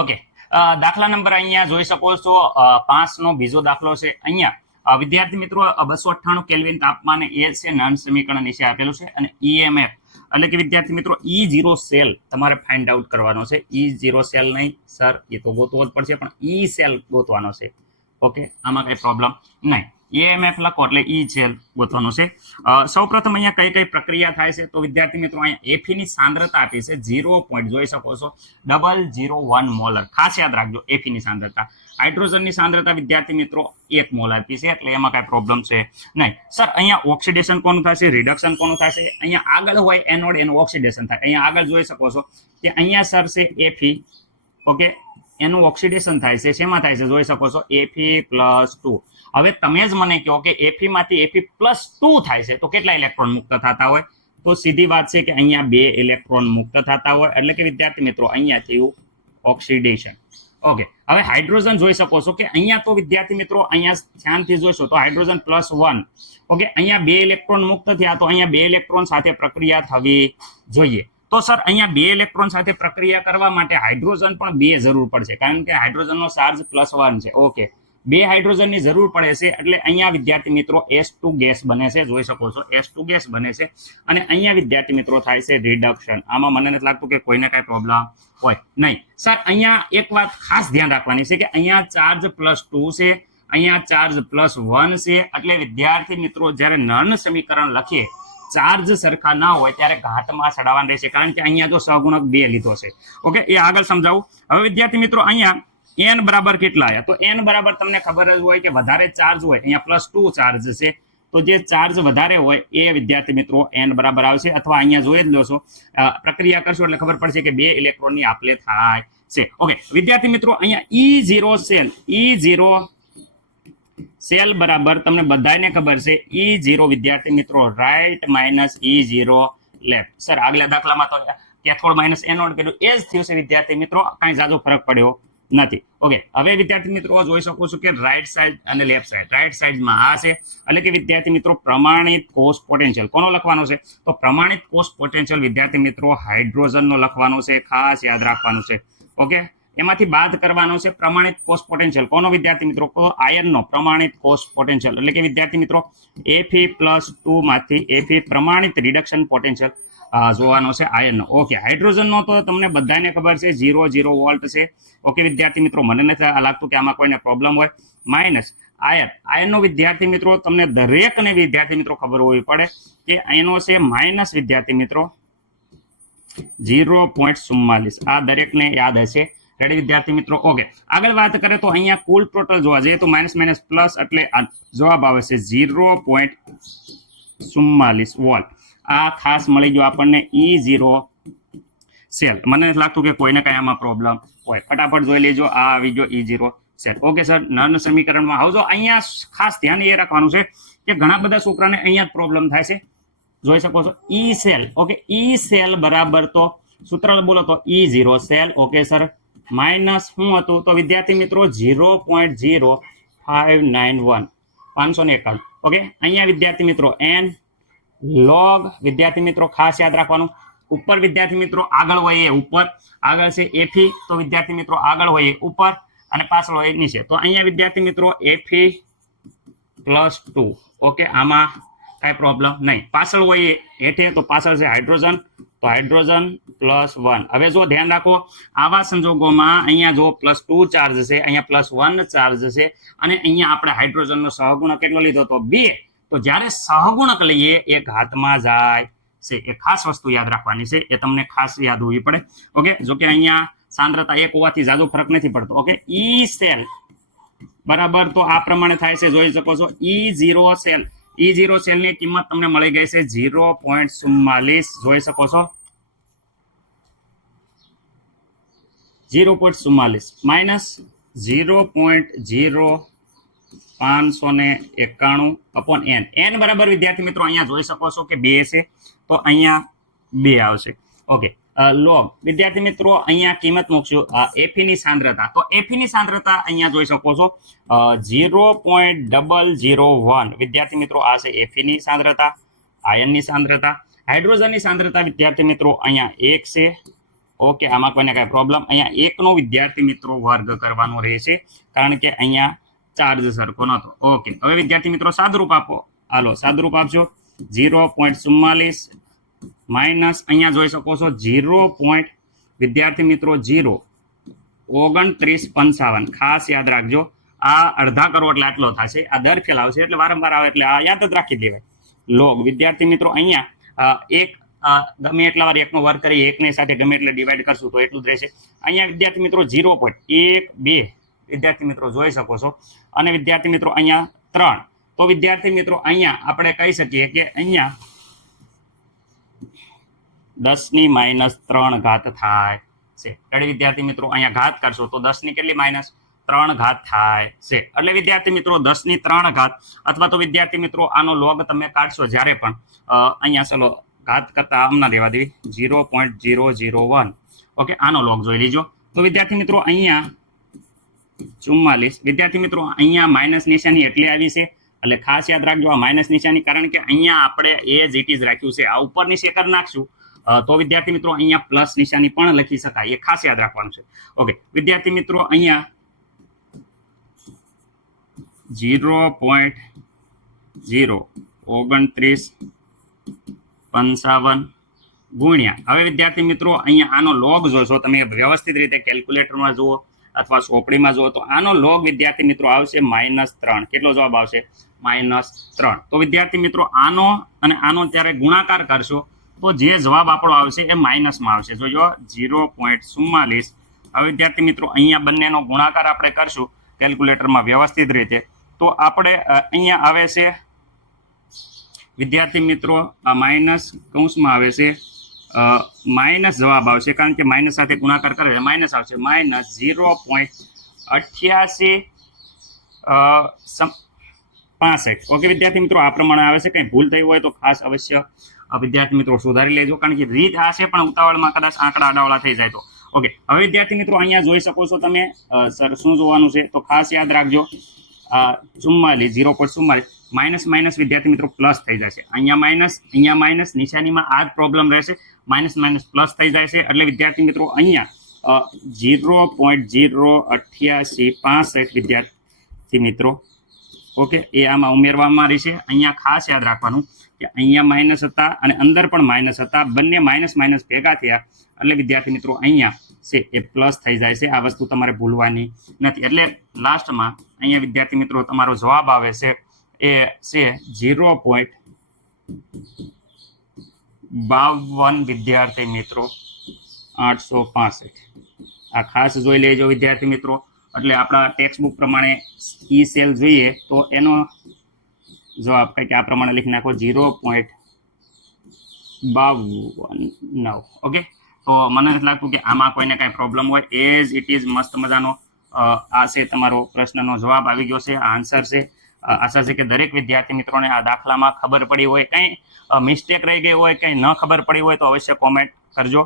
Okay, દાખલા number અહીંયા જોઈ શકો છો 5 નો બીજો દાખલો છે. અહીંયા વિદ્યાર્થી મિત્રો 298 કેલ્વિન તાપમાને એ છે નન સમીકરણ નીચે આપેલું છે અને ઈએમએફ એટલે કે વિદ્યાર્થી મિત્રો E0 સેલ તમારે ફાઇન્ડ આઉટ કરવાનો છે. E0 સેલ નહીં સર, એ તો ગોતવો જ પડશે, પણ E સેલ ગોતવાનો છે. ઓકે, આમાં કઈ પ્રોબ્લેમ નહીં. EMF લખો એટલે E સેલ ગોતવાનો છે. સૌપ્રથમ અહીંયા કઈ કઈ પ્રક્રિયા થાય છે તો વિદ્યાર્થી મિત્રો અહીંયા Fe ની સાંદ્રતા આપી છે 0. જોઈ શકો છો 001 મોલર. ખાસ યાદ રાખજો Fe ની સાંદ્રતા. હાઇડ્રોજનની સાંદ્રતા વિદ્યાર્થી મિત્રો 1 મોલ આપી છે, એટલે એમાં કઈ પ્રોબ્લેમ છે નહીં. સર અહીંયા ઓક્સિડેશન કોનું થશે, રિડક્શન કોનું થશે? અહીંયા આગળ હોય એનોડ એનું ઓક્સિડેશન થાય. અહીંયા આગળ જોઈ શકો છો કે અહીંયા સર છે Fe. ઓકે, એનું ઓક્સિડેશન થાય છે. શેમાં થાય છે જોઈ શકો છો Fe+2. હવે તમે જ મને કહો કે Fe માંથી Fe+2 થાય છે તો કેટલા ઇલેક્ટ્રોન મુક્ત થતા હોય? તો સીધી વાત છે કે અહીંયા 2 ઇલેક્ટ્રોન મુક્ત થતા હોય, એટલે કે વિદ્યાર્થી મિત્રો અહીંયા થયું ઓક્સિડેશન. ઓકે, હવે હાઇડ્રોજન જોઈ શકો છો કે અહીંયા તો વિદ્યાર્થી મિત્રો અહીંયા ધ્યાનથી જોઈશો તો હાઇડ્રોજન +1. ઓકે, અહીંયા 2 ઇલેક્ટ્રોન મુક્ત થયા તો અહીંયા 2 ઇલેક્ટ્રોન સાથે પ્રક્રિયા થવી જોઈએ. તો સર અહીંયા 2 ઇલેક્ટ્રોન સાથે પ્રક્રિયા કરવા માટે હાઇડ્રોજન પણ 2 જરૂર પડશે, કારણ કે હાઇડ્રોજનનો ચાર્જ +1 છે. ઓકે, 2 હાઇડ્રોજનની જરૂર પડે છે, એટલે અહીંયા વિદ્યાર્થી મિત્રો H2 ગેસ બને છે. જોઈ શકો છો H2 ગેસ બને છે અને અહીંયા વિદ્યાર્થી મિત્રો થાય છે રિડક્શન. આમાં મને નથી લાગતું કે કોઈને કાંઈ પ્રોબ્લેમ હોય નહીં. સર અહીંયા એક વાત ખાસ ધ્યાન રાખવાની છે કે અહીંયા ચાર્જ +2 છે, અહીંયા ચાર્જ +1 છે, એટલે વિદ્યાર્થી મિત્રો જ્યારે નર્ન સમીકરણ લખીએ ચાર્જ સરખા ના હોય ત્યારે ઘાતમાં ચડાવવાનું રહેશે, કારણ કે અહીંયા જો સહગુણક 2 લીધો છે. ઓકે, એ આગળ સમજાવું. હવે વિદ્યાર્થી મિત્રો અહીંયા n બરાબર કેટલા આવ્યા? તો n બરાબર તમને ખબર જ હોય કે વધારે ચાર્જ હોય, અહીંયા +2 ચાર્જ છે, તો જે ચાર્જ વધારે હોય એ વિદ્યાર્થી મિત્રો n બરાબર આવશે. અથવા અહીંયા જોઈ જ લો છો, પ્રક્રિયા કરશો એટલે ખબર પડશે કે 2 ઇલેક્ટ્રોનની આપલે થાય છે. ઓકે વિદ્યાર્થી મિત્રો અહીંયા E0 સેલ બરાબર તમને બધાને ખબર છે E0 વિદ્યાર્થી મિત્રો રાઈટ -E0 લેફ્ટ. સર આગલા દાખલામાં તો કેથોડ માઇનસ એનોડ કર્યું એ જ થયું છે વિદ્યાર્થી મિત્રો, કાંઈ જાજો ફરક પડ્યો નથી. ઓકે, હવે વિદ્યાર્થી મિત્રો જોઈ શકો છો કે રાઈટ સાઈડ અને લેફ્ટ સાઈડ. રાઈટ સાઈડમાં આ છે, એટલે કે વિદ્યાર્થી મિત્રો પ્રમાણિત કોષ પોટેન્શિયલ કોનો લખવાનો છે? તો પ્રમાણિત કોષ પોટેન્શિયલ વિદ્યાર્થી મિત્રો હાઇડ્રોજનનો લખવાનો છે. ખાસ યાદ રાખવાનું છે. ઓકે, એમાંથી બાદ કરવાનો છે પ્રમાણિત કોષ પોટેન્શિયલ કોનો વિદ્યાર્થી મિત્રો? તો આયનનો પ્રમાણિત કોષ પોટેન્શિયલ, એટલે કે વિદ્યાર્થી મિત્રો Fe+2 માંથી Fe પ્રમાણિત રિડક્શન પોટેન્શિયલ જોવાનો છે આયનનો. ઓકે, હાઇડ્રોજનનો તો તમને બધાને ખબર છે 0 વોલ્ટ છે. ઓકે વિદ્યાર્થી મિત્રો, મને નથી લાગતું કે આમાં કોઈને પ્રોબ્લેમ હોય. માઇનસ આયનનો વિદ્યાર્થી મિત્રો તમને દરેકને વિદ્યાર્થી મિત્રો ખબર હોવી પડે કે આયનો છે માઇનસ વિદ્યાર્થી મિત્રો 0.44. આ દરેકને યાદ હશે. રેડી વિદ્યાર્થી મિત્રો? ઓકે, આગળ વાત કરે તો અહીંયા કુલ ટોટલ જોવા જઈએ તો માઇનસ પ્લસ એટલે જવાબ આવે છે 0.44 વોલ્ટ. આ ખાસ મળી ગયો આપણને E0 સેલ. મને નથી લાગતું કે કોઈને કાંઈ આમાં પ્રોબ્લેમ હોય. ફટાફટ જોઈ લેજો, આ આવી ગયો E0 સેલ. ઓકે સર, નર્ન સમીકરણમાં આવજો. અહીંયા ખાસ ધ્યાન એ રાખવાનું છે કે ઘણા બધા છોકરાને અહીંયા પ્રોબ્લેમ થાય છે. જોઈ શકો છો E cell. Okay, E cell બરાબર તો સૂત્ર બોલો તો E0 cell. Okay sir, minus શું હતું તો વિદ્યાર્થી મિત્રો 0.0591 591. ઓકે, અહીંયા વિદ્યાર્થી મિત્રો n log વિદ્યાર્થી મિત્રો ખાસ યાદ રાખવાનું. ઉપર વિદ્યાર્થી મિત્રો આગળ હોય એ ઉપર, આગળ છે Fe તો વિદ્યાર્થી મિત્રો આગળ હોય એ ઉપર અને પાછળ હોય નીચે. તો અહીંયા વિદ્યાર્થી મિત્રો Fe+2. ઓકે, આમાં કાંઈ પ્રોબ્લેમ નહીં. પાછળ હોય એ હેઠે તો પાછળ છે હાઇડ્રોજન, તો હાઇડ્રોજન +1. હવે જો ધ્યાન રાખો આવા સંજોગોમાં અહીંયા જો +2 ચાર્જ છે, અહીંયા +1 ચાર્જ છે અને અહીંયા આપણે હાઇડ્રોજનનો સહગુણક કેટલો લીધો તો 2. તો જ્યારે સહગુણક લઈએ એ ઘાતમાં જાય છે. એ ખાસ વસ્તુ યાદ રાખવાની છે, એ તમને ખાસ યાદ હોવી પડે. ઓકે, જો કે અહીંયા સાંદ્રતા 1 હોવાથી જાજો ફરક નથી પડતો. ઓકે, E સેલ બરાબર તો આ પ્રમાણે થાય છે. જોઈ શકો છો E0 સેલ. E0 સેલની કિંમત તમને મળી ગઈ છે 0.44. જોઈ શકો છો 0.44 માઇનસ 0.0591 અપોન n. n બરાબર વિદ્યાર્થી મિત્રો અહીંયા જોઈ શકો છો કે 2 છે, તો અહીંયા 2 આવશે. ઓકે, લોગ વિદ્યાર્થી મિત્રો અહીંયા કિંમત મૂકશું Fe ની સાંદ્રતા. તો Fe ની સાંદ્રતા અહીંયા જોઈ શકો છો 0.001 વિદ્યાર્થી મિત્રો આ છે Fe ની સાંદ્રતા, આયનની સાંદ્રતા. હાઇડ્રોજનની સાંદ્રતા વિદ્યાર્થી મિત્રો અહીંયા 1 છે ઓકે, આમાં કોઈને કાંઈ પ્રોબ્લેમ? અહીંયા એકનો વિદ્યાર્થી મિત્રો વર્ગ કરવાનો રહેશે, કારણ કે અહીંયા ચાર્જ સરખો નહોતો. ઓકે, હવે વિદ્યાર્થી મિત્રો સાદુરૂપ આપો. હાલો, સાદુરૂપ આપજો. 0.44 માઇનસ અહીંયા જોઈ શકો છો 0. વિદ્યાર્થી મિત્રો 0.2955. ખાસ યાદ રાખજો, આ અડધા કરો એટલે આટલો થશે. આ દર ફેલ આવશે એટલે વારંવાર આવે એટલે આ યાદ જ રાખી દેવાય. લોગ વિદ્યાર્થી મિત્રો અહીંયા એક ગમે એટલા વાર એકનો વર્ગ કરી એકની સાથે ગમે એટલે ડિવાઈડ કરશું તો એટલું જ રહેશે. અહીંયા વિદ્યાર્થી મિત્રો 0.12 વિદ્યાર્થી મિત્રો જોઈ શકો છો, અને વિદ્યાર્થી મિત્રો અહીંયા 3. તો વિદ્યાર્થી મિત્રો અહીંયા આપણે કહી શકીએ કે અહીંયા 10⁻³ થાય છે. એટલે વિદ્યાર્થી મિત્રો અહીંયા ઘાત કરશો તો 10 ની કેટલી -3 થાય છે. એટલે વિદ્યાર્થી મિત્રો 10⁻³ અથવા તો વિદ્યાર્થી મિત્રો આનો લોગ તમે કાઢશો જ્યારે પણ અહીંયા ચલો ઘાત કરતા આમના દેવા દેવી 0.001. ઓકે, આનો લોગ જોઈ લીજો. તો વિદ્યાર્થી મિત્રો અહીંયા 44. વિદ્યાર્થી મિત્રો અહીંયા માઇનસ નિશાની એટલે આવી છે, એટલે ખાસ યાદ રાખજો આ માઇનસ નિશાની, કારણ કે અહીંયા આપણે એઝ ઇટ ઇઝ રાખ્યું છે. આ ઉપરની શેકર નાખશું તો વિદ્યાર્થી મિત્રો અહીંયા પ્લસ નિશાની પણ લખી શકાય, એ ખાસ યાદ રાખવાનું છે. ઓકે, વિદ્યાર્થી મિત્રો અહીંયા 0.02955 ગુણ્યા. હવે વિદ્યાર્થી મિત્રો અહીંયા આનો લોગ જોશો તમે વ્યવસ્થિત રીતે કેલ્ક્યુલેટરમાં જુઓ અથવા ચોપડીમાં જુઓ તો આનો લોગ વિદ્યાર્થી મિત્રો આવશે -3. કેટલો જવાબ આવશે? -3. તો વિદ્યાર્થી મિત્રો આનો અને આનો જ્યારે ગુણાકાર કરશો તો જે જવાબ આપણો આવશે એ માઇનસમાં આવશે. જોજો 0.44. હવે વિદ્યાર્થી મિત્રો અહીંયા બંનેનો ગુણાકાર આપણે કરશું કેલ્ક્યુલેટરમાં વ્યવસ્થિત રીતે, તો આપણે અહીંયા આવે છે વિદ્યાર્થી મિત્રો માઇનસ કૌંસમાં આવે છે માઇનસ જવાબ આવશે, કારણ કે માઇનસ સાથે ગુણાકાર કરે છે માઇનસ આવશે -0.8865. ઓકે વિદ્યાર્થી મિત્રો, આ પ્રમાણે આવે છે. કંઈ ભૂલ થઈ હોય તો ખાસ અવશ્ય વિદ્યાર્થી મિત્રો સુધારી લેજો, કારણ કે રીત આ છે પણ ઉતાવળમાં કદાચ આંકડા આડાવડા થઈ જાય તો. ઓકે, હવે વિદ્યાર્થી મિત્રો અહીંયા જોઈ શકો છો તમે સર શું જોવાનું છે, તો ખાસ યાદ રાખજો 0.44 માઇનસ માઇનસ વિદ્યાર્થી મિત્રો પ્લસ થઈ જશે. અહીંયા માઇનસ નિશાનીમાં આ જ પ્રોબ્લેમ રહેશે, માઇનસ પ્લસ થઈ જાય છે. એટલે વિદ્યાર્થી મિત્રો અહીંયા 0.08865 વિદ્યાર્થી મિત્રો ઓકે એ આમાં ઉમેરવામાં રહેશે. અહીંયા ખાસ યાદ રાખવાનું કે અહીંયા માઇનસ હતા અને અંદર પણ માઇનસ હતા, બંને માઇનસ ભેગા થયા એટલે વિદ્યાર્થી મિત્રો અહીંયા છે એ પ્લસ થઈ જાય છે. આ વસ્તુ તમારે ભૂલવાની નથી. એટલે લાસ્ટમાં અહીંયા વિદ્યાર્થી મિત્રો તમારો જવાબ આવે છે એ છે 0.52 વિદ્યાર્થી મિત્રો 865. આ ખાસ જોઈ લેજો વિદ્યાર્થી મિત્રો. એટલે આપણા ટેક્સ્ટ બુક પ્રમાણે ઈ સેલ જોઈએ તો એનો જવાબ કંઈક આ પ્રમાણે લખી નાખો 0.52. ઓકે, તો મને નથી લાગતું કે આમાં કોઈને કાંઈ પ્રોબ્લેમ હોય. એઝ ઇટ ઇઝ મસ્ત મજાનો આ છે તમારો પ્રશ્નનો જવાબ આવી ગયો છે, આ આન્સર છે. આશા છે કે દરેક વિદ્યાર્થી મિત્રોને આ દાખલામાં ખબર પડી હોય, કંઈ મિસ્ટેક રહી ગઈ હોય, કંઈ ન ખબર પડી હોય તો અવશ્ય કોમેન્ટ કરજો.